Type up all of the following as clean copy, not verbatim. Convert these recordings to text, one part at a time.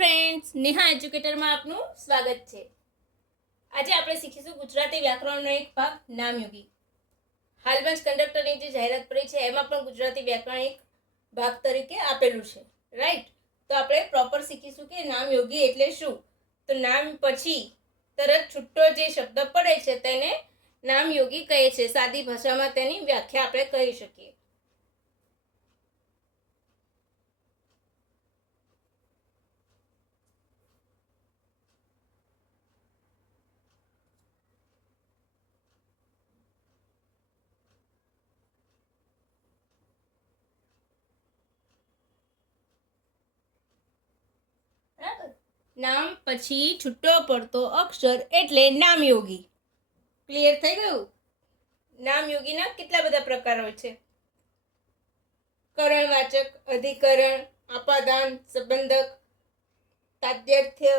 Friends, Neha એજ્યુકેટરમાં આપનું સ્વાગત છે। આજે આપણે શીખીશું ગુજરાતી વ્યાકરણનો એક ભાગ નામયોગી। હાલમાં જ કંડક્ટરની જે જાહેરાત પડી છે એમાં પણ ગુજરાતી વ્યાકરણ એક ભાગ તરીકે આપેલું છે, રાઈટ। તો આપણે પ્રોપર શીખીશું કે નામયોગી એટલે શું। તો નામ પછી તરત છૂટો જે શબ્દ પડે છે તેને નામયોગી કહે છે। સાદી ભાષામાં તેની વ્યાખ્યા આપણે કરી શકીએ। નામ પછી છૂટો પડતો અક્ષર એટલે નામયોગી। ક્લિયર થઈ ગયું। નામયોગીના કેટલા બધા પ્રકાર હોય છે। કરણવાચક, અધિકરણ, આપાદાન, સંબંધક, તાદ્યથ્ય,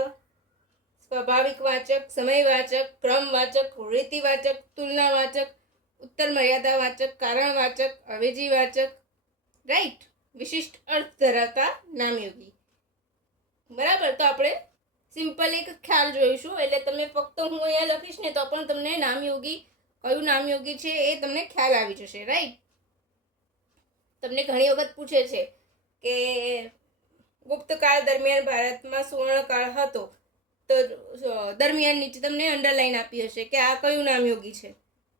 સ્વાભાવિક વાચક, સમયવાચક, ક્રમવાચક, રીતિવાચક, તુલનાવાચક, ઉત્તર મર્યાદાવાચક, કારણવાચક, અવેજીવાચક, રાઈટ। વિશિષ્ટ અર્થ ધરાવતા નામયોગી। બરાબર। તો આપણે સિમ્પલ એક ખ્યાલ જોઈશું, એટલે તમે ફક્ત હું અહીંયા લખીશ ને તો પણ તમને નામયોગી કયું નામયોગી છે એ તમને ખ્યાલ આવી જશે, રાઈટ। તમને ઘણી વખત પૂછે છે કે ગુપ્તકાળ દરમિયાન ભારતમાં સુવર્ણકાળ હતો, તો દરમિયાન નીચે તમને અંડરલાઈન આપી હશે કે આ કયું નામયોગી છે।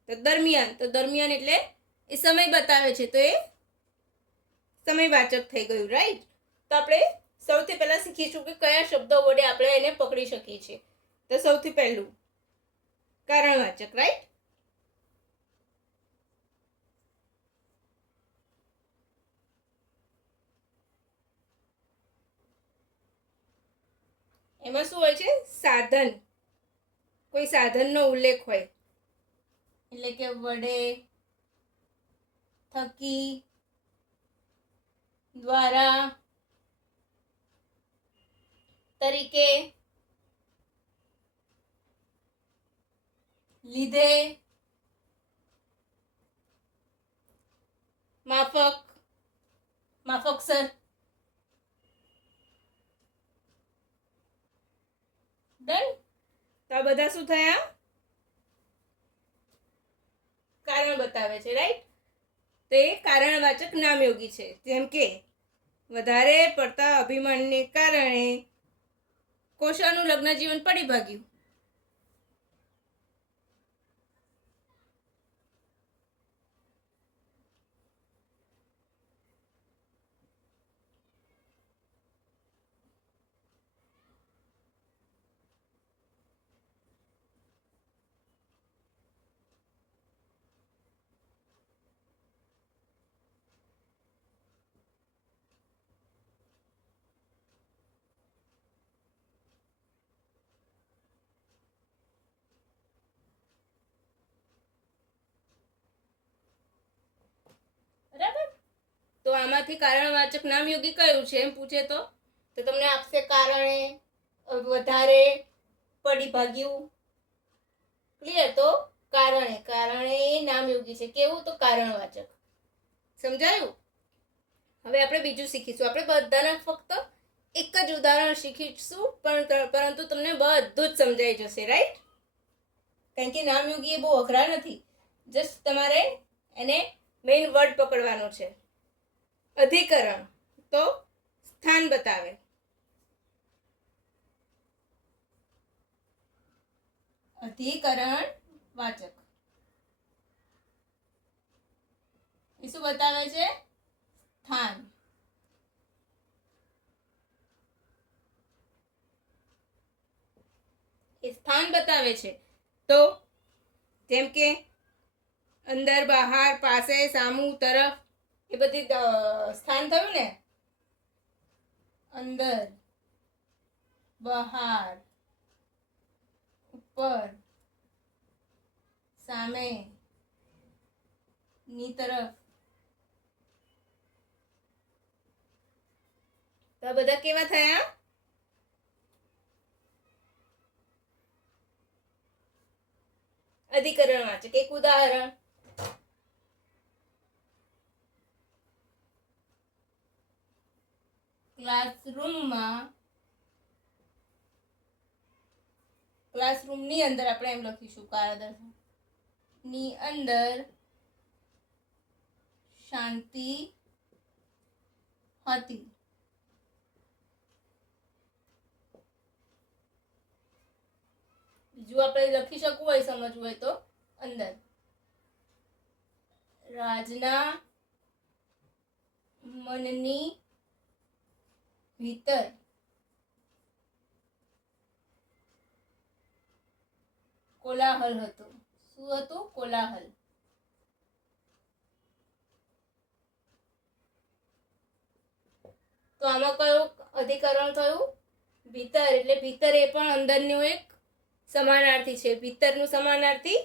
તો દરમિયાન એટલે એ સમય બતાવે છે, તો એ સમયવાચક થઈ ગયું, રાઈટ। તો આપણે સૌથી પહેલા શીખીશું કે કયા શબ્દો વડે આપણે એને પકડી શકીએ છીએ। તો સૌથી પહેલું કારણવાચક, રાઈટ। એમાં શું હોય છે? સાધન, કોઈ સાધનનો ઉલ્લેખ હોય, એટલે કે વડે, થકી, દ્વારા, તરીકે, લીધે, માફક, માફકસર, ડન। તો આ બધા શું થયા? કારણ બતાવે છે, રાઈટ। તો એ કારણવાચક નામયોગી છે। જેમ કે વધારે પડતા અભિમાનને કારણે કોશાનું લગ્ન જીવન પડી ભાગ્યું। બરાબર। તો આમાંથી કારણવાચક નામયોગી કયું છે એમ પૂછે તો તમને આપશે કારણે, વધારે, પડી ભાગ્યું। ક્લિયર। તો કારણે નામયોગી છે। કેવું? તો કારણવાચક। સમજાયું? હવે આપણે બીજું શીખીશું। આપણે બધાના ફક્ત એક જ ઉદાહરણ શીખીશું, પરંતુ તમને બધું જ સમજાઈ જશે, રાઈટ। કારણ કે નામયોગી એ બહુ અઘરા નથી, જસ્ટ તમારે એને મેઇન વર્ડ પકડવાનો છે। અધિકરણ તો સ્થાન બતાવે, અધિકરણ વાચક એ શું બતાવે છે? સ્થાન। એ સ્થાન બતાવે છે। તો જેમ કે અંદર, બહાર, પાસે, સામું, તરફ, એ બધી સ્થાન થયું ને। અંદર, બહાર, ઉપર, સામે, ની તરફ, તો આ બધા કેવા થયા? અધિકરણ વાચક। એક ઉદાહરણ, ક્લાસરૂમમાં ક્લાસરૂમની અંદર આપણે એમ લખીશું કાળાદર્શની અંદર શાંતિ હતી. બીજું આપણે લખી શકવું હોય, સમજવું હોય તો અંદર રાજના મનની ભીતર કોલાહલ હતો. શું હતું? કોલાહલ. તો આમાં કયું અધિકરણ થયું? ભીતર. એટલે ભીતર એ પણ અંદરનું એક સમાનાર્થી છે. ભીતરનું સમાનાર્થી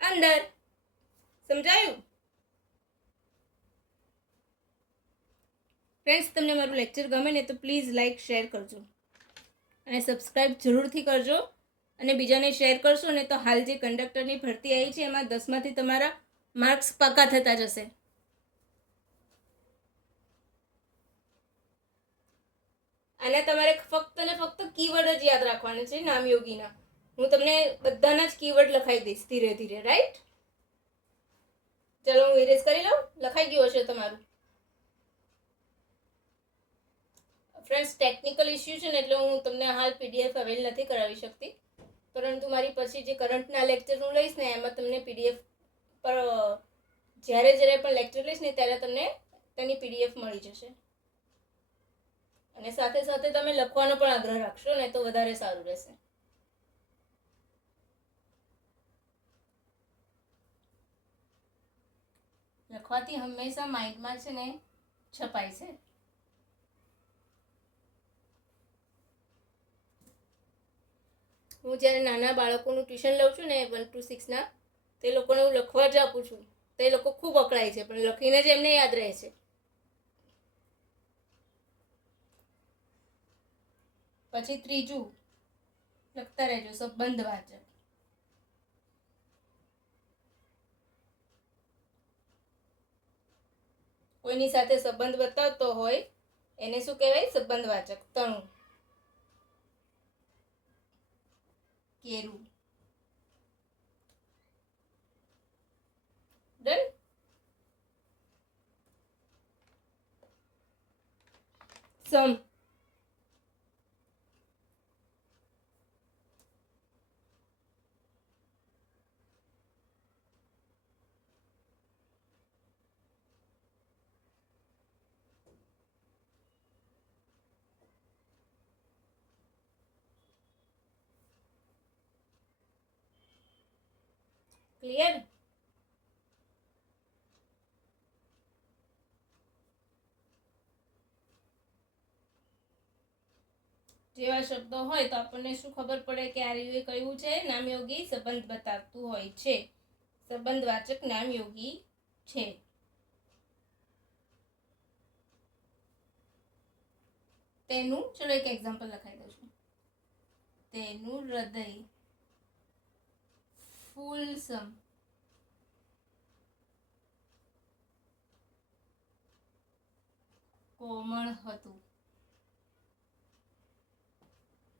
અંદર. સમજાયું? ફ્રેન્ડ્સ, તમને મારું લેક્ચર ગમે ને તો પ્લીઝ લાઈક શેર કરજો અને સબસ્ક્રાઈબ જરૂરથી કરજો અને બીજાને શેર કરશો ને તો હાલ જે કંડક્ટરની ભરતી આવી છે એમાં 10માંથી તમારા માર્ક્સ પાકા થતા જશે. અને તમારે ફક્ત ને ફક્ત કીવર્ડ જ યાદ રાખવાના છે નામયોગીના. હું તમને બધાના જ કીવર્ડ લખાઈ દઈશ ધીરે ધીરે. રાઈટ? ચલો હું ઇરેઝ કરી લઉં. લખાઈ ગયું હશે તમારું. ફ્રેન્ડ્સ, ટેકનિકલ ઇસ્યુ છે ને એટલે હું તમને હાલ પીડીએફ અવેલ નથી કરાવી શકતી, પરંતુ મારી પછી જે કરંટના લેક્ચર હું લઈશ ને એમાં તમને પીડીએફ પર જ્યારે પણ લેક્ચર લઈશ ને ત્યારે તમને તેની પીડીએફ મળી જશે. અને સાથે સાથે તમે લખવાનો પણ આગ્રહ રાખશો ને તો વધારે સારું રહેશે. લખવાથી હંમેશા માઇન્ડમાં છે ને છપાય છે. હું જ્યારે નાના બાળકોનું ટ્યુશન લઉં છું ને 1 to 6ના, તે લોકોને હું લખવા જ આપું છું. તે લોકો ખૂબ અકળાય છે, પણ લખીને જ એમને યાદ રહે છે. પછી ત્રીજું લખતા રહેજો, સંબંધવાચક. કોઈની સાથે સંબંધ બતાવતો હોય એને શું કહેવાય? સંબંધવાચક. તણું, કેરું. ડન? સમ. ક્લિયર? જેવા શબ્દો હોય તો આપણને શું ખબર પડે કે આ રહ્યું કયું છે? નામયોગી સંબંધ બતાવતું હોય છે. સંબંધવાચક નામયોગી છે. તેનું, ચલો એક એક્ઝામ્પલ લખાઈ દઉં છું. તેનું હૃદય ફૂલસમ કોમળ હતું.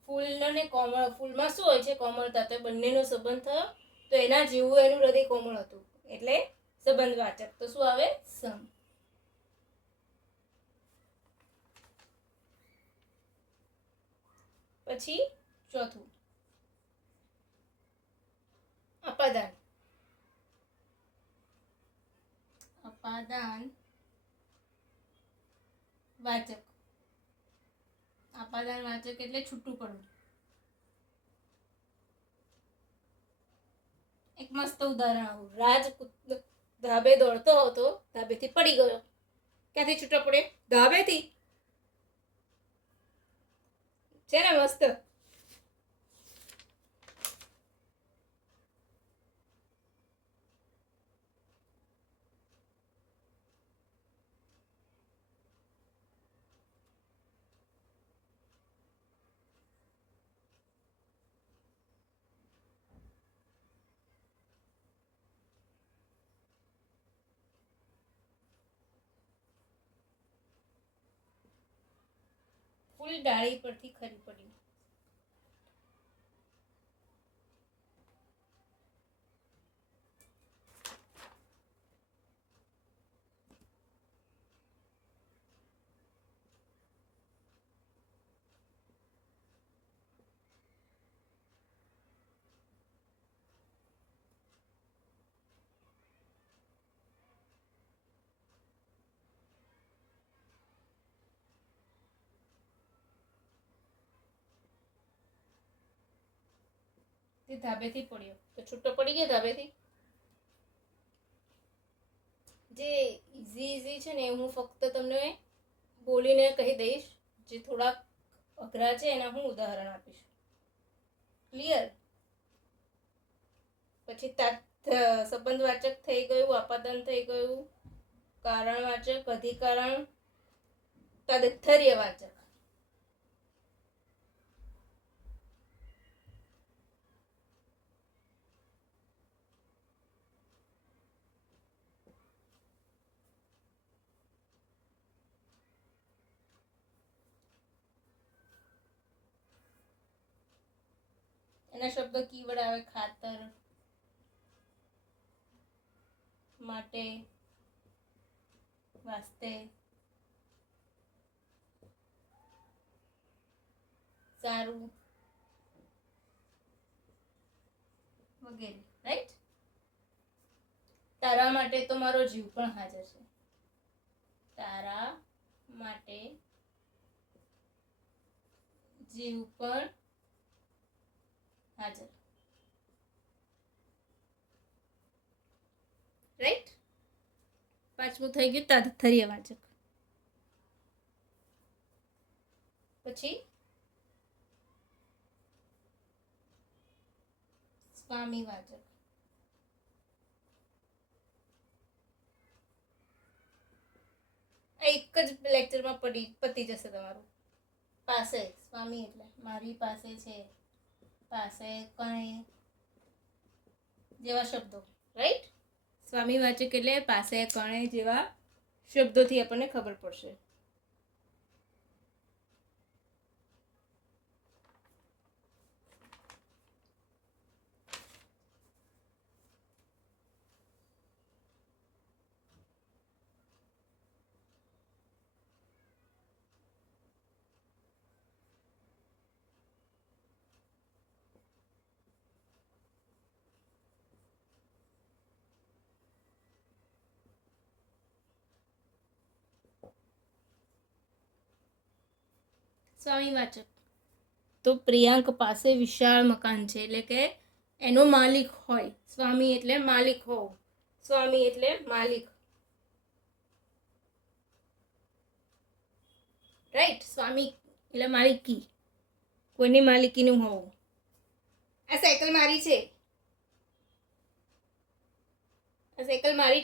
ફૂલ અને કોમળ, ફૂલમાં શું હોય છે? કોમળતા. તો બંનેનો સંબંધ થયો તો એના જેવું એનું હૃદય કોમળ હતું એટલે સંબંધવાચક. તો શું આવે? સમ. પછી ચોથું અપાદાન. અપાદાન વાચક. અપાદાન વાચક એટલે છૂટું પડવું. એક મસ્ત ઉદાહરણ આવું. રાજ ધાબે દોડતો હતો, ધાબેથી પડી ગયો. ક્યાંથી છૂટો પડે? ધાબેથી. છે ને મસ્ત? ફૂલ ડાળી પરથી ખરી પડ્યું. તે ધાબેથી પડ્યો, તો છૂટો પડી ગયો ધાબેથી. જે ઇઝી છે ને, હું ફક્ત તમને બોલીને કહી દઈશ. જે થોડાક અઘરા છે એના હું ઉદાહરણ આપીશ. ક્લિયર? પછી સંબંધવાચક થઈ ગયું, આપાદન થઈ ગયું, કારણવાચક, અધિકરણ, તદર્થર્યવાચક. એના શબ્દ કીવર્ડ આવે: ખાતર, માટે, વાસ્તે, સારું વગેરે. રાઈટ? તારા માટે તો મારો જીવ પણ હાજર છે. તારા માટે જીવ પણ હાજર. રાઈટ? પાંચમું થઈ ગયું તાદથર્યવાચક. પછી સ્વામીવાચક. એક જ લેક્ચરમાં પતી જશે તમારું. પાસે, સ્વામી એટલે મારી પાસે છે, પાસે, કણે જેવા શબ્દો. રાઈટ? સ્વામીવાચક એટલે પાસે, કણે જેવા શબ્દોથી આપણને ખબર પડશે. સ્વામીવાચક તો પ્રિયાંક પાસે વિશાળ મકાન છે, એટલે કે એનો માલિક હોય. સ્વામી એટલે માલિક હોવ. સ્વામી એટલે માલિક. રાઈટ? સ્વામી એટલે માલિકી, કોઈની માલિકીનું હોવું. આ સાયકલ મારી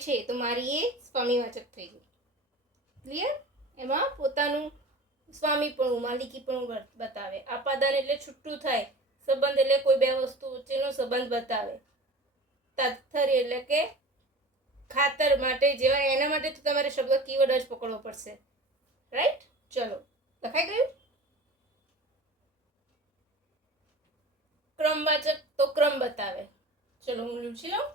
છે, તો મારી એ સ્વામીવાચક થઈ ગયું. ક્લિયર? એમાં પોતાનું સ્વામીપણું, માલિકીપણું બતાવે. આપાદાન એટલે છૂટું થાય. સંબંધ એટલે કોઈ બે વસ્તુ વચ્ચેનો સંબંધ બતાવે. તાત્પર્ય એટલે કે ખાતર, માટે જેવા. એના માટે તો તમારે શબ્દ કીવર્ડ જ પકડવો પડશે. રાઈટ? ચલો, લખાઈ ગયું? ક્રમવાચક તો ક્રમ બતાવે. ચલો હું લૂછી લઉં.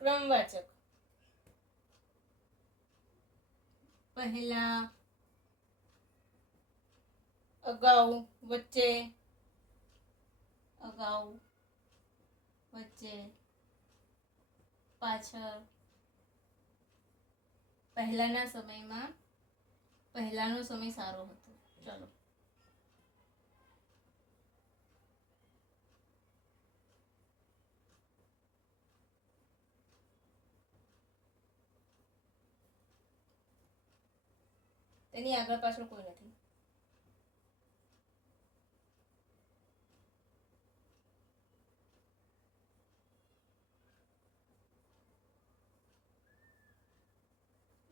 ક્રમવાચક પહેલા, અગાઉ, વચ્ચે, પાછળ, પહેલાના સમયમાં, પહેલાનો સમય સારો હતો. ચલો, તેની આગળ પાછળ કોઈ નથી.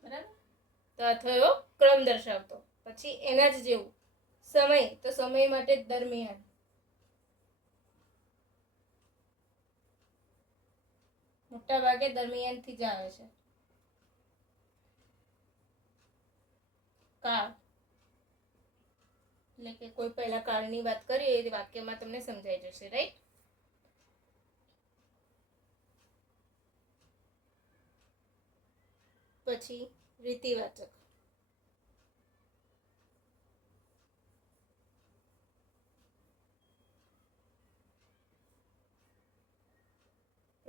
બરાબર? તો આ થયો ક્રમ દર્શાવતો. પછી એના જ જેવું સમય, તો સમય માટે દરમિયાન. મોટા ભાગે દરમિયાનથી જ આવે છે. કાળ એટલે કે કોઈ પહેલા કાળની વાત કરીએ એ વાક્યમાં તમને સમજાઈ જશે. રાઈટ? પછી રીતિવાચક.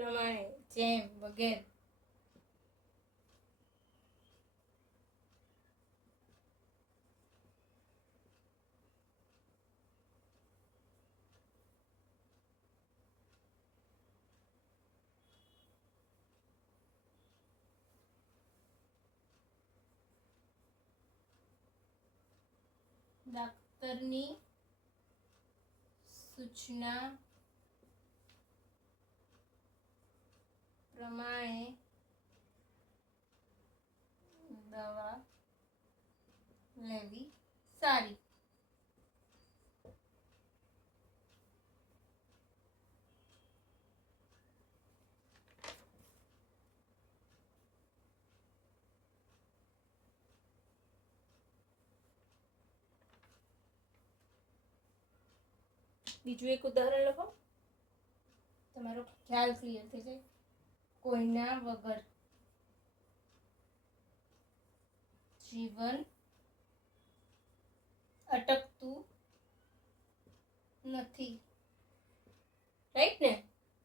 પ્રમાણે, જેમ, વગેરે. ડોક્ટરની સૂચના પ્રમાણે દવા લેવી સારી. બીજું એક ઉદાહરણ લખો, તમારો ખ્યાલ ક્લિયર થઈ જાય. કોઈના વગર જીવન અટકતું નથી. રાઈટ ને?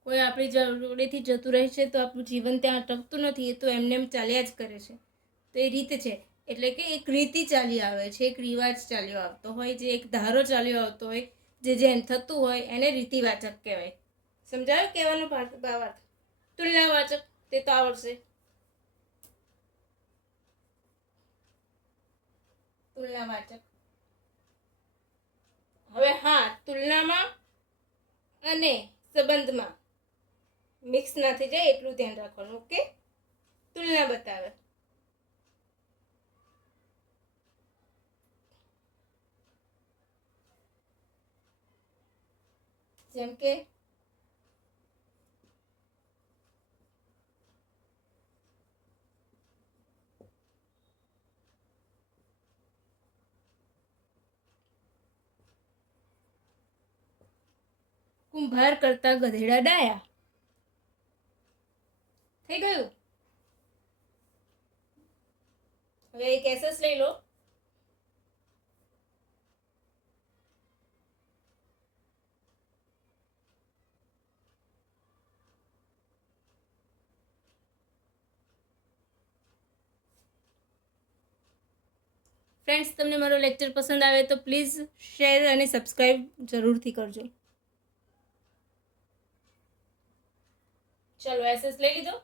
કોઈ આપણી જોડેથી જતું રહે છે તો આપણું જીવન ત્યાં અટકતું નથી, એ તો એમને એમ ચાલ્યા જ કરે છે. તો એ રીત છે, એટલે કે એક રીતિ ચાલી આવે છે, એક રિવાજ ચાલ્યો આવતો હોય, જે એક ધારો ચાલ્યો આવતો હોય, જે જેમ થતું હોય એને રીતિવાચક કહેવાય. સમજાયું કહેવાનો ભાવાર્થ? તુલનાવાચક તે તો આવડશે. તુલનાવાચક. હવે હા, તુલનામાં અને સંબંધમાં મિક્સ ના થઈ જાય એટલું ધ્યાન રાખવાનું. ઓકે? તુલના બતાવે. જેમ કે કુંભાર કરતા ગધેડા ડાયા. થઈ ગયું. હવે એક એસેસ લઈ લો. ફ્રેન્ડ્સ, તમને મારો લેક્ચર પસંદ આવે તો પ્લીઝ શેર અને સબસ્ક્રાઈબ જરૂરથી કરજો. ચલો, એસેસ લઈ લીધો.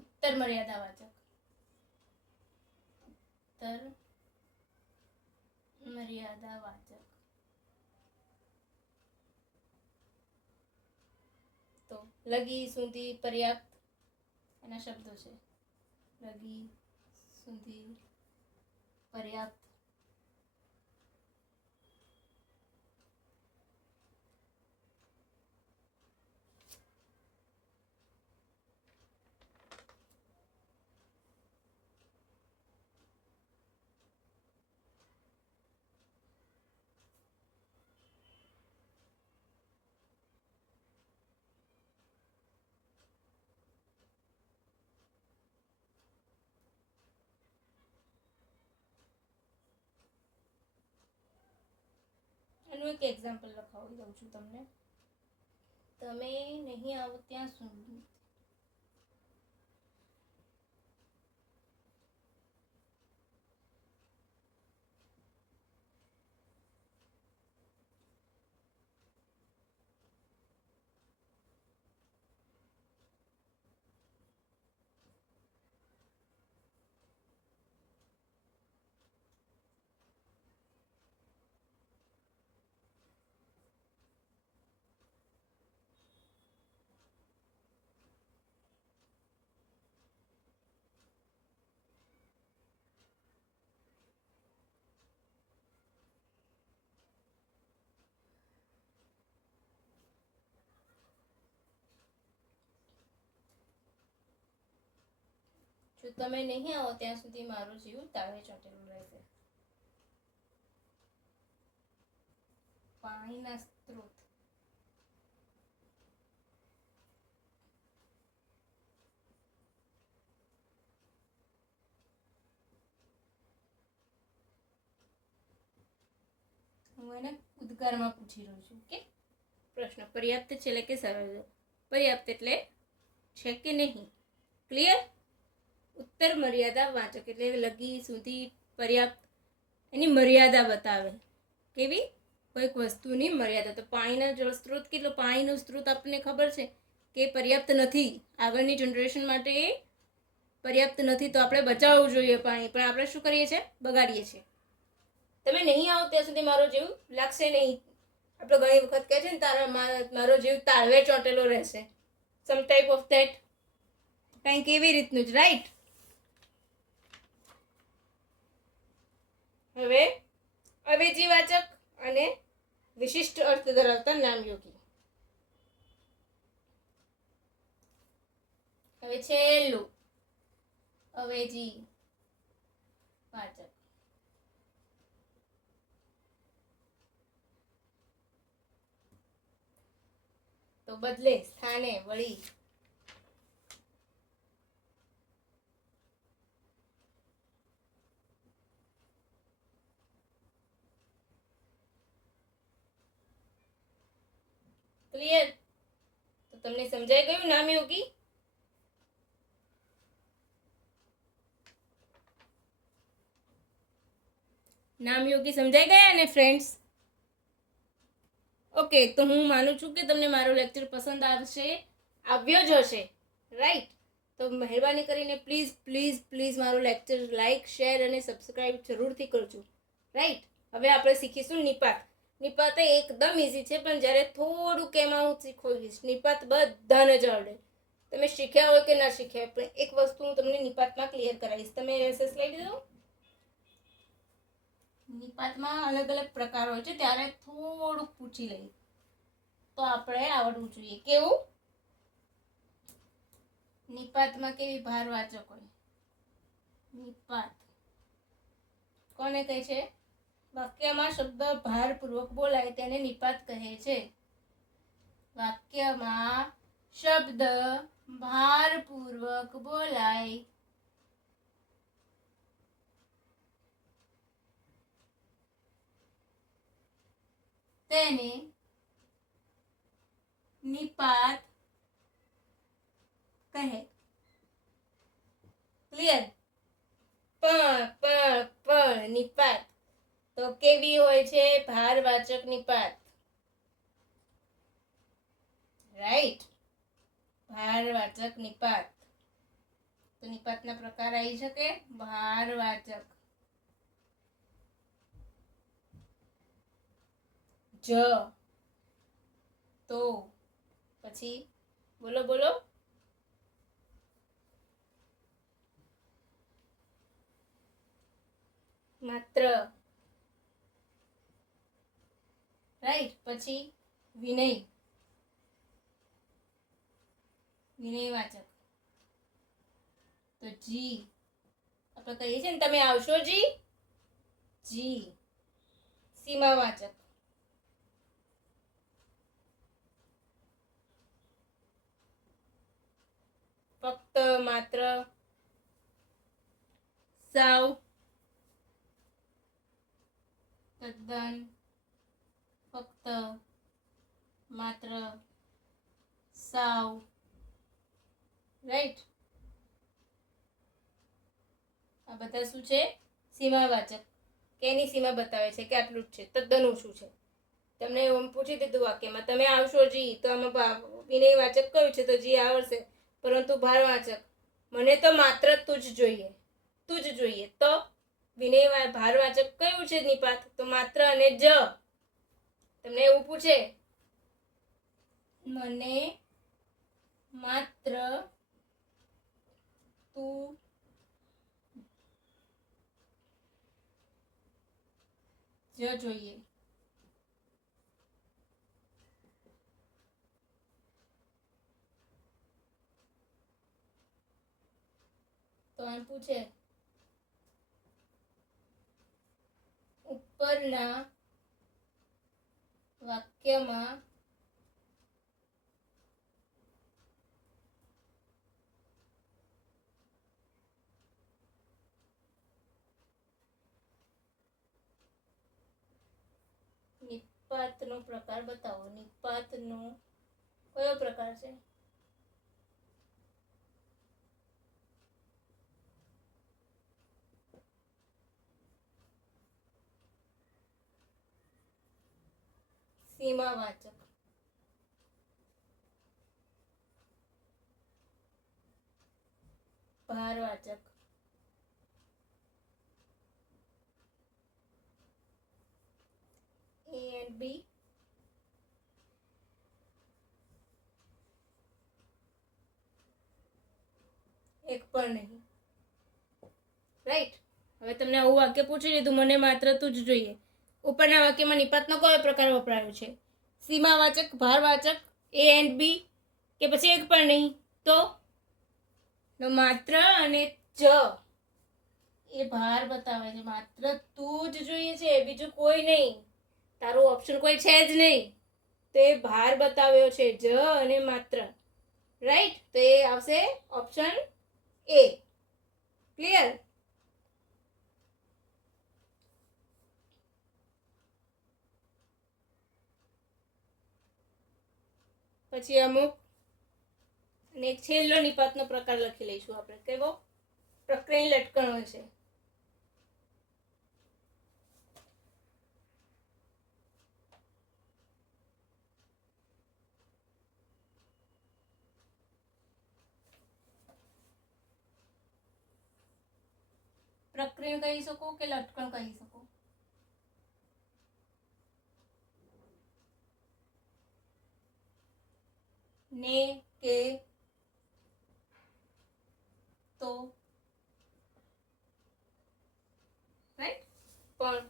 ઉત્તર મર્યાદાવાચક. ઉત્તર મર્યાદાવાચક. તો લગી, સુધી, પર્યાપ્ત એના શબ્દો છે. લગી, સુધી, પર્યાપ્ત. એનું એક એક્ઝામ્પલ લખાવી દઉં છું તમને. તમે નહીં આવો ત્યાં સુધી. જો તમે નહીં આવો ત્યાં સુધી મારો જીવ તાળે ચોંટેલો રહેશે. પાણીના સ્ત્રોત. હું એને ઉદ્ગારમાં પૂછી રહ્યો છું. ઓકે, પ્રશ્ન પર્યાપ્ત છે એટલે કે સરળ. પર્યાપ્ત એટલે છે કે નહીં. ક્લિયર? ઉત્તર મર્યાદા વાચક એટલે લગી, સુધી, પર્યાપ્ત, એની મર્યાદા બતાવે. કેવી? કોઈક વસ્તુની મર્યાદા. તો પાણીના જળ સ્ત્રોત કેટલો, પાણીનો સ્ત્રોત આપણને ખબર છે કે પર્યાપ્ત નથી, આગળની જનરેશન માટે એ પર્યાપ્ત નથી, તો આપણે બચાવવું જોઈએ પાણી, પણ આપણે શું કરીએ છીએ? બગાડીએ છીએ. તમે નહીં આવો ત્યાં સુધી મારો જીવ લાગશે નહીં. આપણે ઘણી વખત કહે છે ને, મારો જીવ તાળવે ચોંટેલો રહેશે. સમ ટાઈપ ઓફ ધેટ, કંઈક એવી રીતનું જ. રાઈટ? હવે અવેજીવાચક અને વિશિષ્ટ અર્થ ધરાવતા નામયોગી. હવે છેલ્લું અવેજી વાચક. તો બદલે, સ્થાને, વળી. ક્લિયર? તો તમને સમજાઈ ગયું નામયોગી? નામયોગી સમજાઈ ગયા ને ફ્રેન્ડ્સ? ઓકે, તો હું માનું છું કે તમને મારો લેક્ચર પસંદ આવશે, આવ્યો જ હશે. રાઈટ? તો મહેરબાની કરીને પ્લીઝ પ્લીઝ પ્લીઝ મારો લેક્ચર લાઈક, શેર અને સબસ્ક્રાઈબ જરૂરથી કરજો. રાઈટ? હવે આપણે શીખીશું નિપાત. નિપાત એ એકદમ ઇઝી છે, પણ જ્યારે થોડુંક એમાં હું શીખવીશ. નિપાત બધાને જ આવડે, તમે શીખ્યા હોય કે ના શીખ્યા, પણ એક વસ્તુ હું તમને નિપાતમાં ક્લિયર કરાવીશ. તમે એસએસ લઈ લીધો? નિપાતમાં અલગ અલગ પ્રકાર હોય છે, ત્યારે થોડુંક પૂછી લઈએ તો આપણે આવડવું જોઈએ. કેવું? નિપાતમાં કેવી ભારવાચક હોય? નિપાત કોને કહે છે? વાક્યમાં શબ્દ ભારપૂર્વક બોલાય તેને નિપાત કહે છે. વાક્યમાં શબ્દ ભારપૂર્વક બોલાય તેને નિપાત કહે. ક્લિયર? પણ નિપાત તો કેવી હોય છે? ભારવાચક નિપાત. રાઈટ? ભારવાચક નિપાત. તો નિપાતના પ્રકાર આવી શકે. ભારવાચક, જ, તો, પછી બોલો બોલો. માત્ર. રાઈટ? પછી વિનય, વિનયવાચક. તો જી, આપણે કહીએ છીએ ને તમે આવશો જી, જી. સીમાવાચક, ફક્ત, માત્ર, સાવ, તદ્દન, ફક્ત, માત્ર, સાવ. રાઈટ? આ બધા શું છે? સીમાવાચક. કેની સીમા બતાવે છે કે આટલું જ છે, તદ્દન શું છે. તમને એવું પૂછી દીધું વાક્યમાં તમે આવશો જી, તો આમાં વિનયવાચક કયું છે? તો જી આવડશે. પરંતુ ભારવાચક, મને તો માત્ર તું જ જોઈએ, તું જ જોઈએ. તો ભારવાચક કયું છે નિપાત? તો માત્ર અને જ. તમને એવું પૂછે, મને માત્ર તું જ જોઈએ. તો એમ પૂછે, ઉપરના વાક્યમાં નિપાતનો પ્રકાર બતાવો. નિપાતનો કયો પ્રકાર છે? સીમાવાચક. ભારવાચક. A and B. એક પણ નહીં. રાઈટ. હવે તમને આવું વાક્ય પૂછી લીધું, મને માત્ર તું જ જોઈએ. ઉપરના વાક્યમાં નિપાતનો કયો પ્રકાર વપરાયો છે? સીમાવાચક, ભારવાચક, A and B, કે પછી એક પણ નહીં? તો માત્ર અને જ એ ભાર બતાવે છે. માત્ર તું જ જોઈએ છે, બીજું કોઈ નહીં. તારું ઓપ્શન કોઈ છે જ નહીં. તો એ ભાર બતાવ્યો છે, જ અને માત્ર. રાઈટ. તો એ આવશે ઓપ્શન એ. ક્લિયર? પછી અમુક અને એક છેલ્લો નિપાતનો પ્રકાર લખી લઈશું આપણે. કેવો? પ્રકરણી લટકણો છે. પ્રકરણ કહી શકો કે લટકણ કહી શકો? ને, કે, તો. રાઈટ. પણ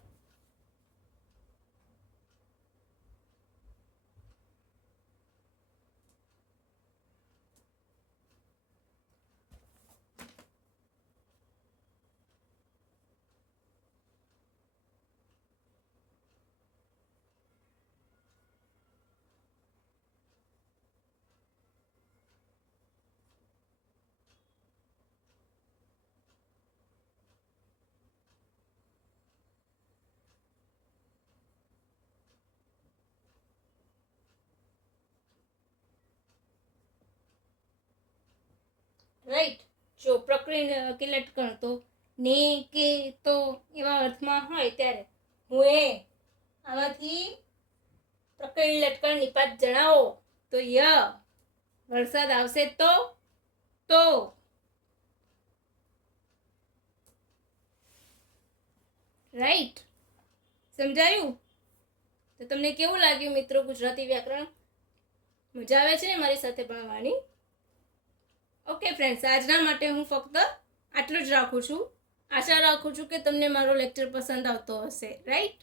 રાઈટ. જો પ્રકરણ કે લટકણ તો ને, કે, તો એવા અર્થમાં હોય ત્યારે હું આમાંથી પ્રકરણ લટકણ નિપાત જણાવો તો ય. વરસાદ આવશે તો રાઈટ. સમજાયું? તો તમને કેવું લાગ્યું મિત્રો ગુજરાતી વ્યાકરણ? મજા આવે છે ને મારી સાથે ભણવાની? ઓકે ફ્રેન્ડ્સ, આજના માટે હું ફક્ત આટલું જ રાખું છું. આશા રાખું છું કે તમને મારો લેક્ચર પસંદ આવતો હશે. રાઈટ.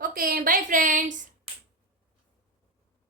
Okay, by friends.